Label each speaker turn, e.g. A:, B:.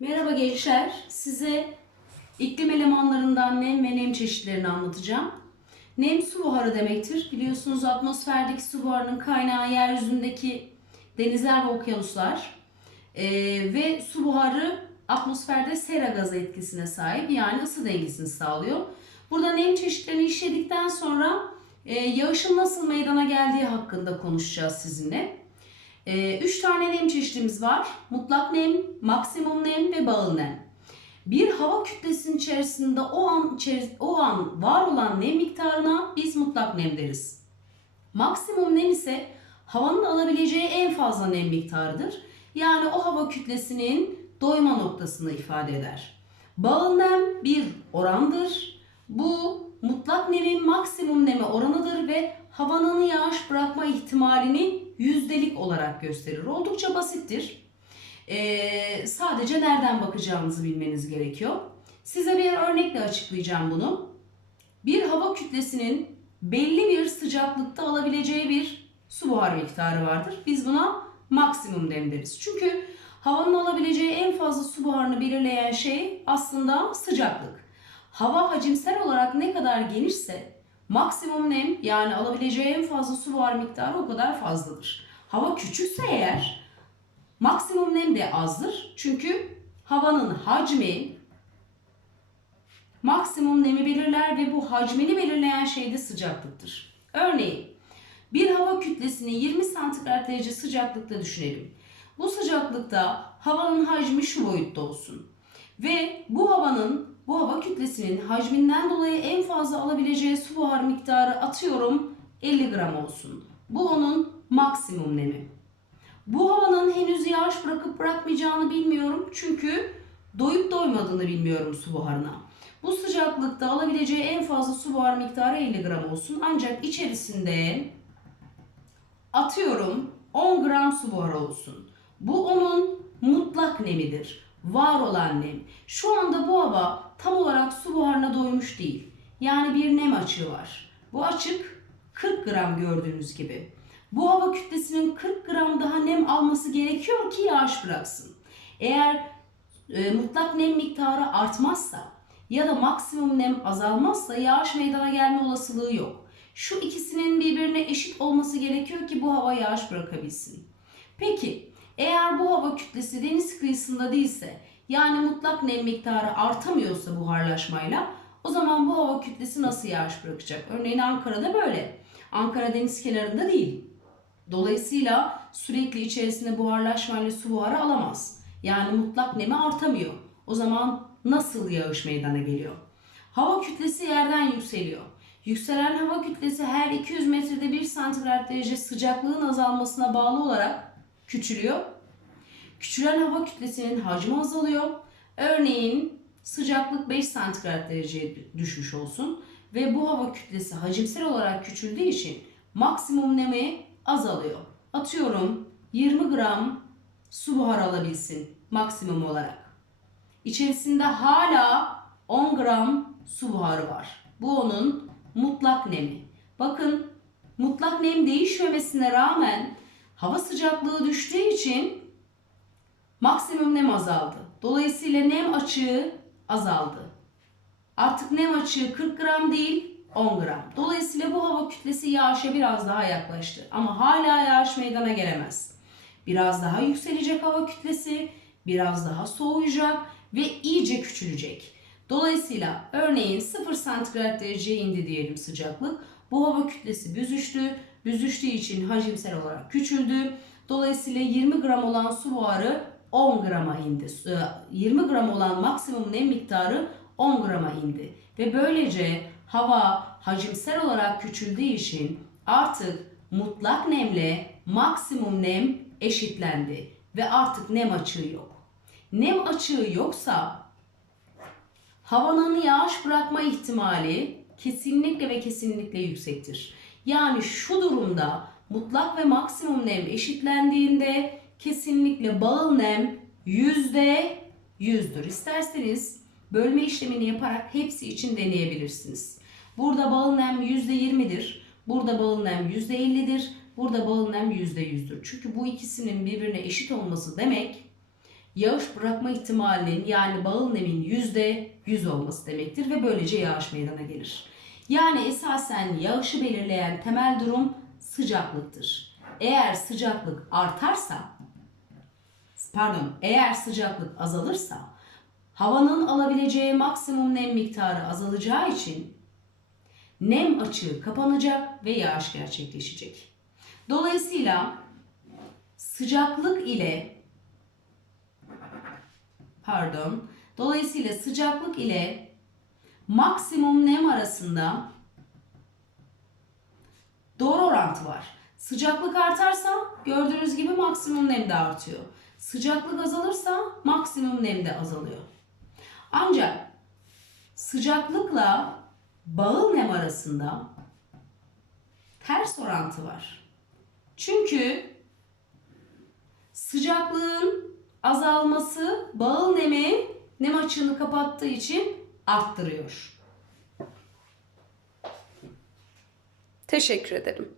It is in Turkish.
A: Merhaba gençler. Size iklim elemanlarından nem ve nem çeşitlerini anlatacağım. Nem su buharı demektir. Biliyorsunuz atmosferdeki su buharının kaynağı yeryüzündeki denizler ve okyanuslar. Ee, ve su buharı atmosferde sera gazı etkisine sahip yani ısı dengesini sağlıyor. Burada nem çeşitlerini işledikten sonra e, yağışın nasıl meydana geldiği hakkında konuşacağız sizinle. Ee, üç tane nem çeşidimiz var. Mutlak nem, maksimum nem ve bağıl nem. Bir hava kütlesinin içerisinde o an o an var olan nem miktarına biz mutlak nem deriz. Maksimum nem ise havanın alabileceği en fazla nem miktarıdır. Yani o hava kütlesinin doyma noktasını ifade eder. Bağıl nem bir orandır. Bu mutlak nemin maksimum neme oranıdır ve havanın yağış bırakma ihtimalini yüzdelik olarak gösterir. Oldukça basittir. Ee, sadece nereden bakacağınızı bilmeniz gerekiyor. Size bir örnekle açıklayacağım bunu. Bir hava kütlesinin belli bir sıcaklıkta alabileceği bir su buharı miktarı vardır. Biz buna maksimum nem deriz. Çünkü havanın alabileceği en fazla su buharını belirleyen şey aslında sıcaklık. Hava hacimsel olarak ne kadar genişse maksimum nem yani alabileceği en fazla su buharı miktarı o kadar fazladır. Hava küçükse eğer maksimum nem de azdır. Çünkü havanın hacmi maksimum nemi belirler ve bu hacmini belirleyen şey de sıcaklıktır. Örneğin bir hava kütlesini 20 santigrat derece sıcaklıkta düşünelim. Bu sıcaklıkta havanın hacmi şu boyutta olsun. Ve bu havanın, bu hava kütlesinin hacminden dolayı en fazla alabileceği su buhar miktarı atıyorum 50 gram olsun. Bu onun maksimum nemi. Bu havanın henüz yağış bırakıp bırakmayacağını bilmiyorum çünkü doyup doymadığını bilmiyorum su buharına. Bu sıcaklıkta alabileceği en fazla su buhar miktarı 50 gram olsun. Ancak içerisinde atıyorum 10 gram su buharı olsun. Bu onun mutlak nemidir. Var olan nem. Şu anda bu hava tam olarak su buharına doymuş değil. Yani bir nem açığı var. Bu açık 40 gram gördüğünüz gibi. Bu hava kütlesinin 40 gram daha nem alması gerekiyor ki yağış bıraksın. Eğer e, mutlak nem miktarı artmazsa ya da maksimum nem azalmazsa yağış meydana gelme olasılığı yok. Şu ikisinin birbirine eşit olması gerekiyor ki bu hava yağış bırakabilsin. Peki eğer bu hava kütlesi deniz kıyısında değilse yani mutlak nem miktarı artamıyorsa buharlaşmayla o zaman bu hava kütlesi nasıl yağış bırakacak? Örneğin Ankara'da böyle. Ankara deniz kenarında değil. Dolayısıyla sürekli içerisinde buharlaşmayla su buharı alamaz. Yani mutlak nemi artamıyor. O zaman nasıl yağış meydana geliyor? Hava kütlesi yerden yükseliyor. Yükselen hava kütlesi her 200 metrede 1 santigrat derece sıcaklığın azalmasına bağlı olarak küçülüyor. Küçülen hava kütlesinin hacmi azalıyor. Örneğin sıcaklık 5 santigrat dereceye düşmüş olsun ve bu hava kütlesi hacimsel olarak küçüldüğü için maksimum nemi azalıyor. Atıyorum 20 gram su buharı alabilsin maksimum olarak. İçerisinde hala 10 gram su buharı var. Bu onun mutlak nemi. Bakın mutlak nem değişmemesine rağmen hava sıcaklığı düştüğü için maksimum nem azaldı. Dolayısıyla nem açığı azaldı. Artık nem açığı 40 gram değil 10 gram. Dolayısıyla bu hava kütlesi yağışa biraz daha yaklaştı. Ama hala yağış meydana gelemez. Biraz daha yükselecek hava kütlesi, biraz daha soğuyacak ve iyice küçülecek. Dolayısıyla örneğin 0 santigrat dereceye indi diyelim sıcaklık. Bu hava kütlesi büzüştü. Büzüştüğü için hacimsel olarak küçüldü. Dolayısıyla 20 gram olan su buharı 10 grama indi. 20 gram olan maksimum nem miktarı 10 grama indi. Ve böylece hava hacimsel olarak küçüldüğü için artık mutlak nemle maksimum nem eşitlendi. Ve artık nem açığı yok. Nem açığı yoksa havanın yağış bırakma ihtimali kesinlikle ve kesinlikle yüksektir. Yani şu durumda mutlak ve maksimum nem eşitlendiğinde kesinlikle bağıl nem yüzde yüzdür. İsterseniz bölme işlemini yaparak hepsi için deneyebilirsiniz. Burada bağıl nem yüzde yirmidir. Burada bağıl nem yüzde ellidir. Burada bağıl nem yüzde yüzdür. Çünkü bu ikisinin birbirine eşit olması demek yağış bırakma ihtimalinin yani bağıl nemin %100 olması demektir ve böylece yağış meydana gelir. Yani esasen yağışı belirleyen temel durum sıcaklıktır. Eğer sıcaklık artarsa, pardon, eğer sıcaklık azalırsa havanın alabileceği maksimum nem miktarı azalacağı için nem açığı kapanacak ve yağış gerçekleşecek. Dolayısıyla sıcaklık ile pardon, dolayısıyla sıcaklık ile maksimum nem arasında doğru orantı var. Sıcaklık artarsa gördüğünüz gibi maksimum nem de artıyor. Sıcaklık azalırsa maksimum nem de azalıyor. Ancak sıcaklıkla bağıl nem arasında ters orantı var. Çünkü sıcaklığın azalması bağıl nemi nem açığını kapattığı için arttırıyor.
B: Teşekkür ederim.